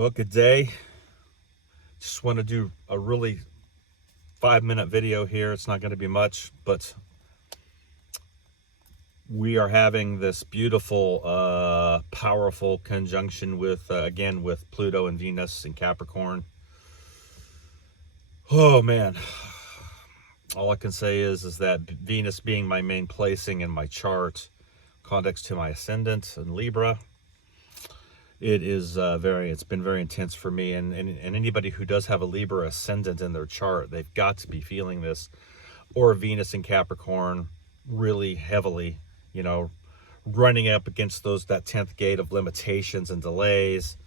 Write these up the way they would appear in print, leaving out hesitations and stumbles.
Well, good day. Just want to do a really 5-minute video here. It's not going to be much, but we are having this beautiful, powerful conjunction with, again, with Pluto and Venus in Capricorn. Oh man, all I can say is that Venus being my main placing in my chart, context to my ascendant in Libra, it's been very intense for me, and anybody who does have a Libra ascendant in their chart, they've got to be feeling this, or Venus in Capricorn really heavily, running up against that 10th gate of limitations and delays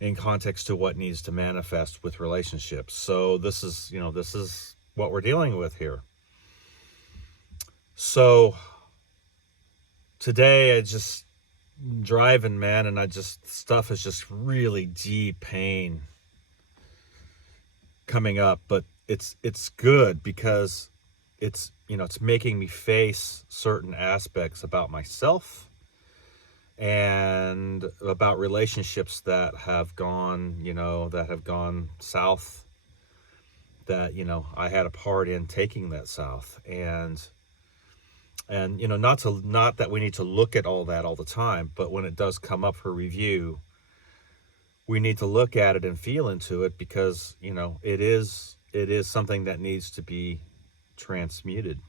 in context to what needs to manifest with relationships. So this is what we're dealing with here. So today I just driving, man, and stuff is just really deep pain coming up, but it's good because it's making me face certain aspects about myself and about relationships that have gone south, that I had a part in taking that south. And not that we need to look at all that all the time, but when it does come up for review, we need to look at it and feel into it, because it is something that needs to be transmuted.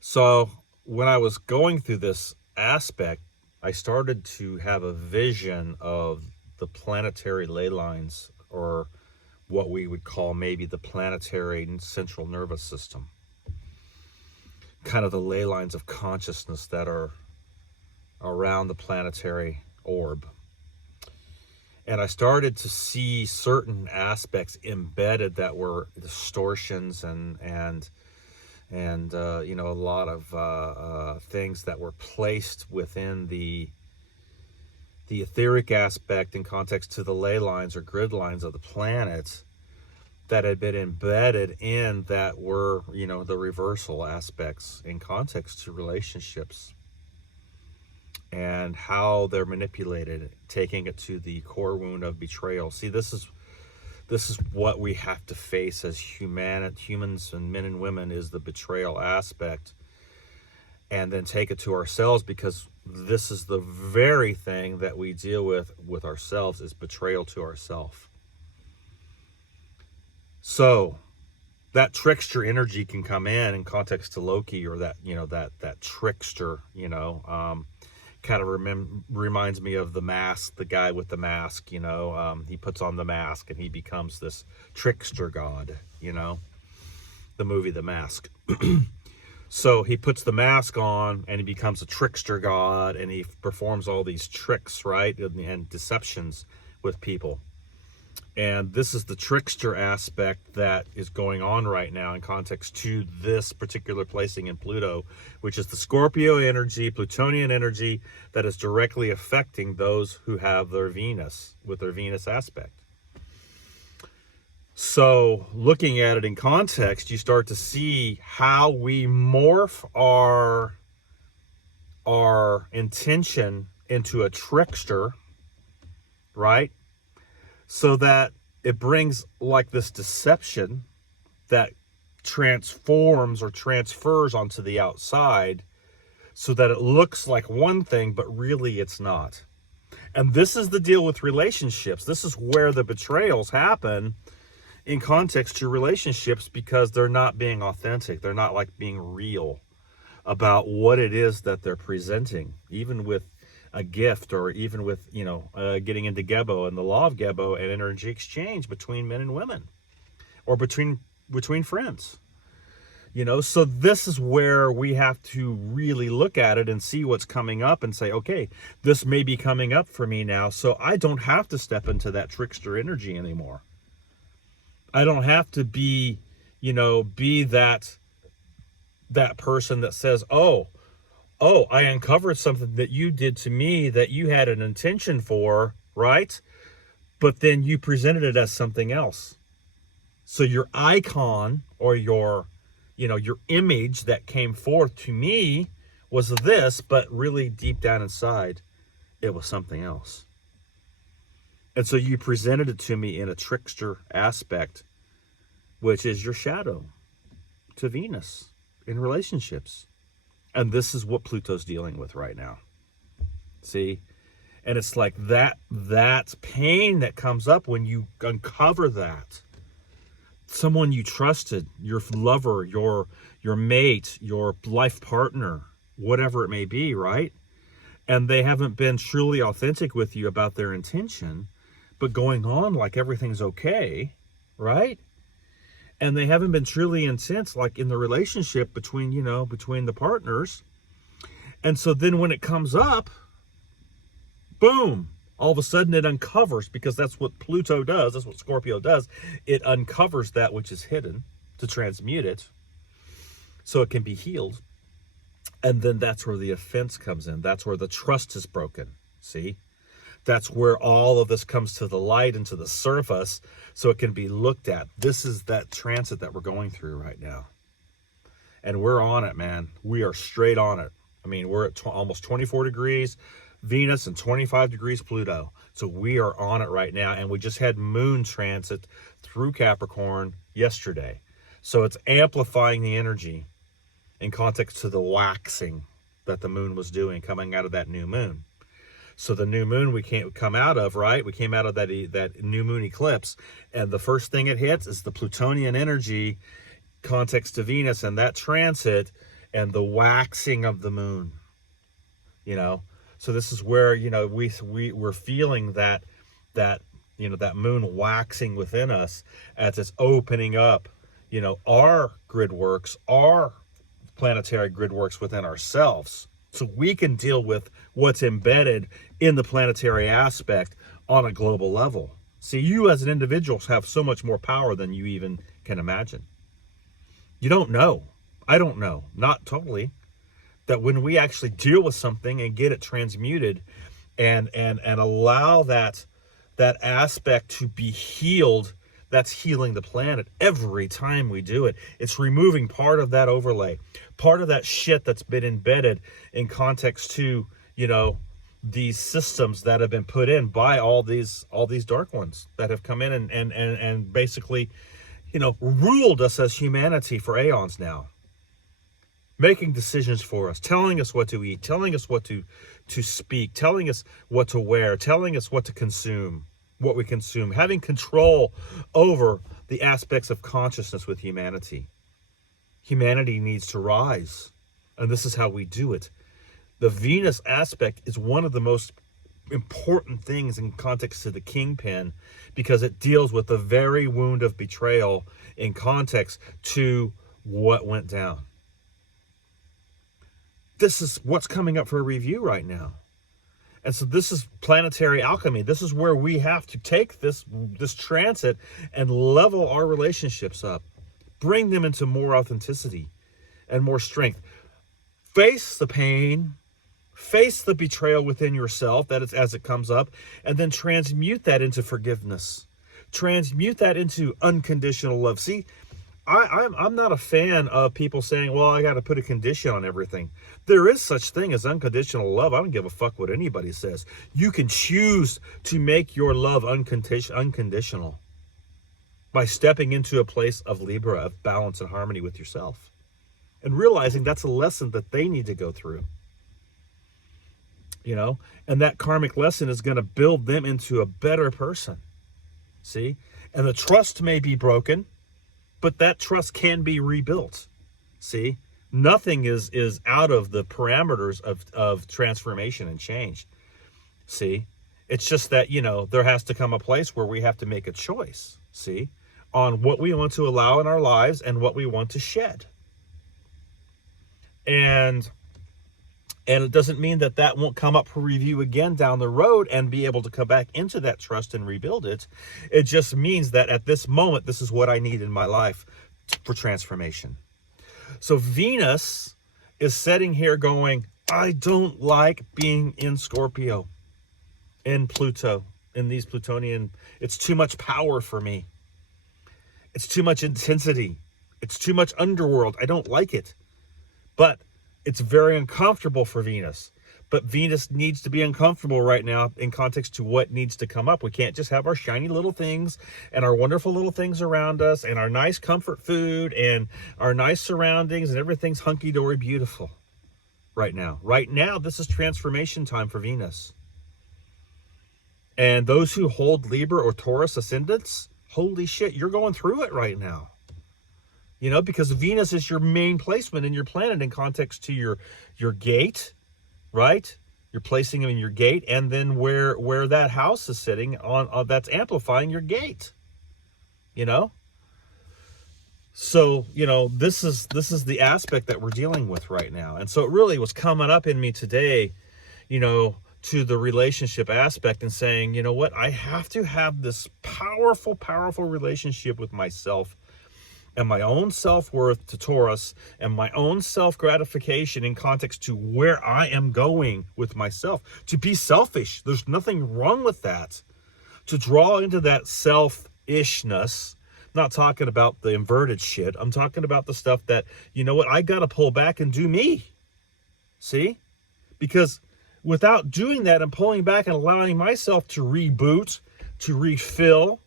So when I was going through this aspect, I started to have a vision of the planetary ley lines, or what we would call maybe the planetary central nervous system, kind of the ley lines of consciousness that are around the planetary orb. And I started to see certain aspects embedded that were distortions and a lot of things that were placed within the etheric aspect in context to the ley lines or grid lines of the planet, that had been embedded in that were, the reversal aspects in context to relationships and how they're manipulated, taking it to the core wound of betrayal. See, this is what we have to face as humans and men and women, is the betrayal aspect, and then take it to ourselves, because this is the very thing that we deal with ourselves, is betrayal to ourselves. So that trickster energy can come in context to Loki, or that that trickster, kind of reminds me of The Mask, the guy with the mask. He puts on the mask and he becomes this trickster god. The movie The Mask. So he puts the mask on and he becomes a trickster god, and he performs all these tricks, right, and deceptions with people. And this is the trickster aspect that is going on right now in context to this particular placing in Pluto, which is the Scorpio energy, Plutonian energy, that is directly affecting those who have their Venus, with their Venus aspect. So looking at it in context, you start to see how we morph our intention into a trickster, right? So that it brings like this deception that transforms or transfers onto the outside, so that it looks like one thing, but really it's not. And this is the deal with relationships. This is where the betrayals happen in context to relationships, because they're not being authentic. They're not like being real about what it is that they're presenting, even with a gift, or even with getting into Gebo and the law of Gebo and energy exchange between men and women, or between friends. So this is where we have to really look at it and see what's coming up and say, okay, this may be coming up for me now, so I don't have to step into that trickster energy anymore. I don't have to be that person that says, oh, I uncovered something that you did to me that you had an intention for, right? But then you presented it as something else. So your icon, or your image that came forth to me was this, but really deep down inside, it was something else. And so you presented it to me in a trickster aspect, which is your shadow to Venus in relationships. And this is what Pluto's dealing with right now. See? And it's like that pain that comes up when you uncover that. Someone you trusted, your lover, your mate, your life partner, whatever it may be, right? And they haven't been truly authentic with you about their intention, but going on like everything's okay, right? And they haven't been truly intense like in the relationship between the partners. And so then when it comes up, boom, all of a sudden it uncovers, because that's what Pluto does, that's what Scorpio does. It uncovers that which is hidden to transmute it so it can be healed. And then that's where the offense comes in. That's where the trust is broken. See? That's where all of this comes to the light and to the surface so it can be looked at. This is that transit that we're going through right now. And we're on it, man. We are straight on it. I mean, we're at almost 24 degrees Venus and 25 degrees Pluto. So we are on it right now. And we just had moon transit through Capricorn yesterday. So it's amplifying the energy in context to the waxing that the moon was doing coming out of that new moon. So the new moon we can't come out of, right? We came out of that new moon eclipse. And the first thing it hits is the Plutonian energy context to Venus and that transit and the waxing of the moon, So this is where, we're feeling that moon waxing within us as it's opening up, our grid works, our planetary grid works within ourselves. So we can deal with what's embedded in the planetary aspect on a global level. See, you as an individual have so much more power than you even can imagine. You don't know. I don't know. Not totally. That when we actually deal with something and get it transmuted and allow that aspect to be healed, that's healing the planet every time we do it. It's removing part of that overlay, part of that shit that's been embedded in context to, these systems that have been put in by all these dark ones that have come in and basically, ruled us as humanity for aeons now. Making decisions for us, telling us what to eat, telling us what to speak, telling us what to wear, telling us what to consume, what we consume, having control over the aspects of consciousness with humanity. Humanity needs to rise, and this is how we do it. The Venus aspect is one of the most important things in context to the kingpin because it deals with the very wound of betrayal in context to what went down. This is what's coming up for a review right now. And so this is planetary alchemy. This is where we have to take this transit and level our relationships up. Bring them into more authenticity and more strength. Face the pain. Face the betrayal within yourself, that is as it comes up, and then transmute that into forgiveness. Transmute that into unconditional love. See, I'm not a fan of people saying, well, I got to put a condition on everything. There is such thing as unconditional love. I don't give a fuck what anybody says. You can choose to make your love unconditional by stepping into a place of Libra, of balance and harmony with yourself, and realizing that's a lesson that they need to go through. And that karmic lesson is going to build them into a better person. See? And the trust may be broken, but that trust can be rebuilt. See? Nothing is out of the parameters of transformation and change. See? It's just that, there has to come a place where we have to make a choice, see, on what we want to allow in our lives and what we want to shed. And it doesn't mean that won't come up for review again down the road and be able to come back into that trust and rebuild it. It just means that at this moment, this is what I need in my life for transformation. So Venus is sitting here going, I don't like being in Scorpio, in Pluto, in these Plutonian. It's too much power for me. It's too much intensity. It's too much underworld. I don't like it. But it's very uncomfortable for Venus. But Venus needs to be uncomfortable right now in context to what needs to come up. We can't just have our shiny little things and our wonderful little things around us and our nice comfort food and our nice surroundings and everything's hunky-dory beautiful right now. Right now, this is transformation time for Venus. And those who hold Libra or Taurus ascendants, holy shit, you're going through it right now. You know, because Venus is your main placement in your planet in context to your gate, right? You're placing them in your gate, and then where that house is sitting on that's amplifying your gate. You know? So, you know, this is the aspect that we're dealing with right now. And so it really was coming up in me today, you know, to the relationship aspect and saying, you know what, I have to have this powerful, powerful relationship with myself and my own self-worth to Taurus and my own self-gratification in context to where I am going with myself. To be selfish, there's nothing wrong with that. To draw into that selfishness, I'm not talking about the inverted shit. I'm talking about the stuff that, you know what, I got to pull back and do me. See? Because without doing that and pulling back and allowing myself to reboot, to refill,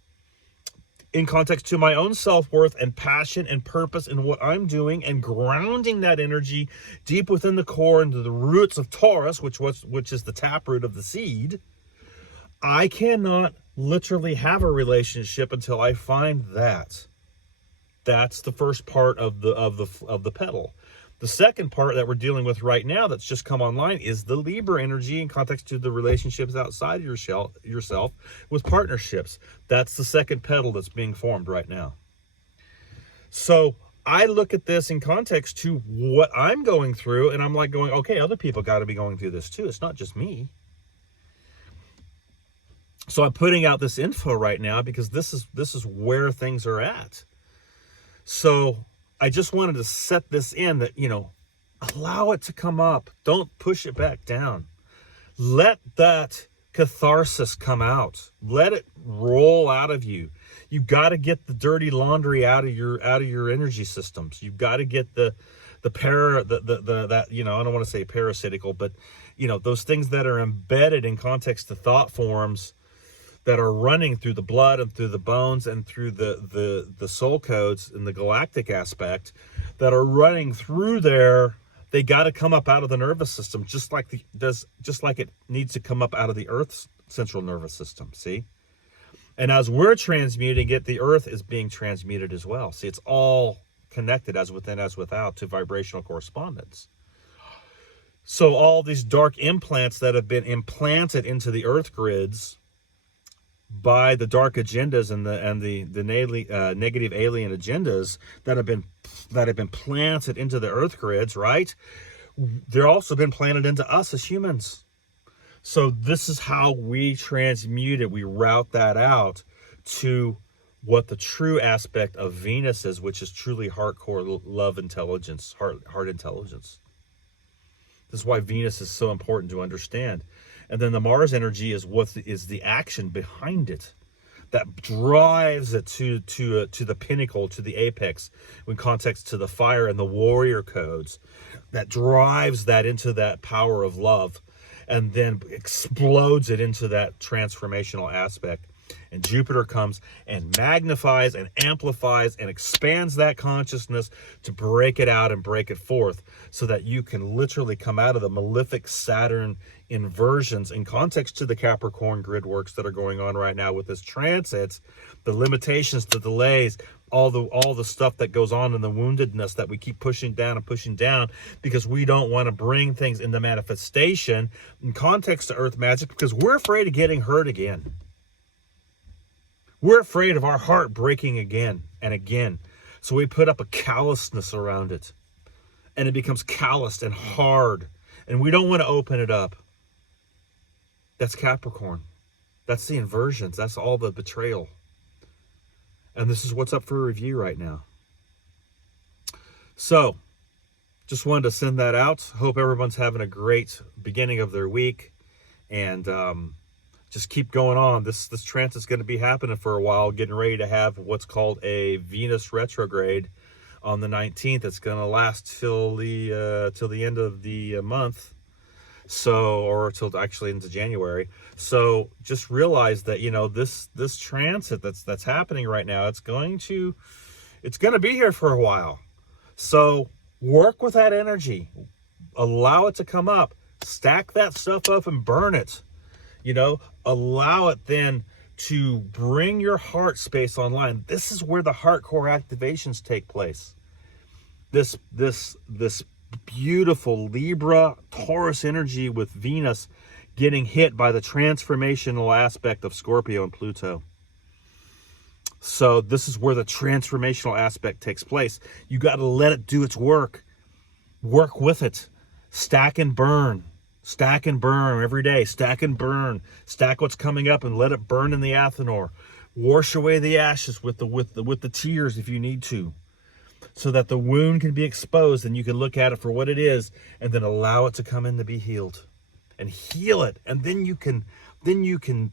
in context to my own self-worth and passion and purpose in what I'm doing and grounding that energy deep within the core into the roots of Taurus, which is the taproot of the seed, I cannot literally have a relationship until I find that. That's the first part of the petal. The second part that we're dealing with right now that's just come online is the Libra energy in context to the relationships outside of yourself with partnerships. That's the second petal that's being formed right now. So I look at this in context to what I'm going through, and I'm like going, okay, other people got to be going through this too. It's not just me. So I'm putting out this info right now because this is where things are at. So I just wanted to set this in that, you know, allow it to come up. Don't push it back down. Let that catharsis come out. Let it roll out of you. You got to get the dirty laundry out of your energy systems. You've got to get that, you know, I don't want to say parasitical, but, you know, those things that are embedded in context to thought forms that are running through the blood and through the bones and through the soul codes and the galactic aspect that are running through there. They got to come up out of the nervous system, just like it needs to come up out of the Earth's central nervous system. See, and as we're transmuting it, the Earth is being transmuted as well. See, it's all connected, as within, as without, to vibrational correspondence. So all these dark implants that have been implanted into the Earth grids by the dark agendas and the negative alien agendas that have been planted into the Earth grids, right? They're also been planted into us as humans. So this is how we transmute it. We route that out to what the true aspect of Venus is, which is truly hardcore love intelligence, heart intelligence. This is why Venus is so important to understand. And then the Mars energy is what is the action behind it that drives it to the pinnacle, to the apex, in context to the fire and the warrior codes, that drives that into that power of love and then explodes it into that transformational aspect. And Jupiter comes and magnifies and amplifies and expands that consciousness to break it out and break it forth so that you can literally come out of the malefic Saturn inversions in context to the Capricorn grid works that are going on right now with this transits, the limitations, the delays, all the stuff that goes on in the woundedness that we keep pushing down because we don't want to bring things into manifestation in context to Earth magic because we're afraid of getting hurt again. We're afraid of our heart breaking again and again. So we put up a callousness around it. And it becomes calloused and hard. And we don't want to open it up. That's Capricorn. That's the inversions. That's all the betrayal. And this is what's up for review right now. So, just wanted to send that out. Hope everyone's having a great beginning of their week. And just keep going on. This transit is going to be happening for a while, getting ready to have what's called a Venus retrograde on the 19th. It's going to last till the end of the month. So, or till actually into January. So just realize that, you know, this transit that's happening right now, it's going to be here for a while. So work with that energy, allow it to come up, stack that stuff up and burn it. You know, allow it then to bring your heart space online. This is where the heart core activations take place. This beautiful Libra Taurus energy with Venus getting hit by the transformational aspect of Scorpio and Pluto. So this is where the transformational aspect takes place. You got to let it do its work. Work with it. Stack and burn. Stack and burn every day. Stack and burn. Stack what's coming up and let it burn in the Athanor. Wash away the ashes with the tears if you need to, so that the wound can be exposed and you can look at it for what it is, and then allow it to come in to be healed, and heal it. And then you can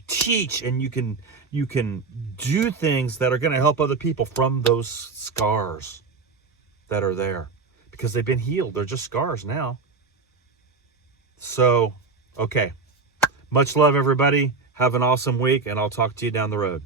teach, and you can do things that are going to help other people from those scars that are there, because they've been healed. They're just scars now. So, okay. Much love, everybody. Have an awesome week, and I'll talk to you down the road.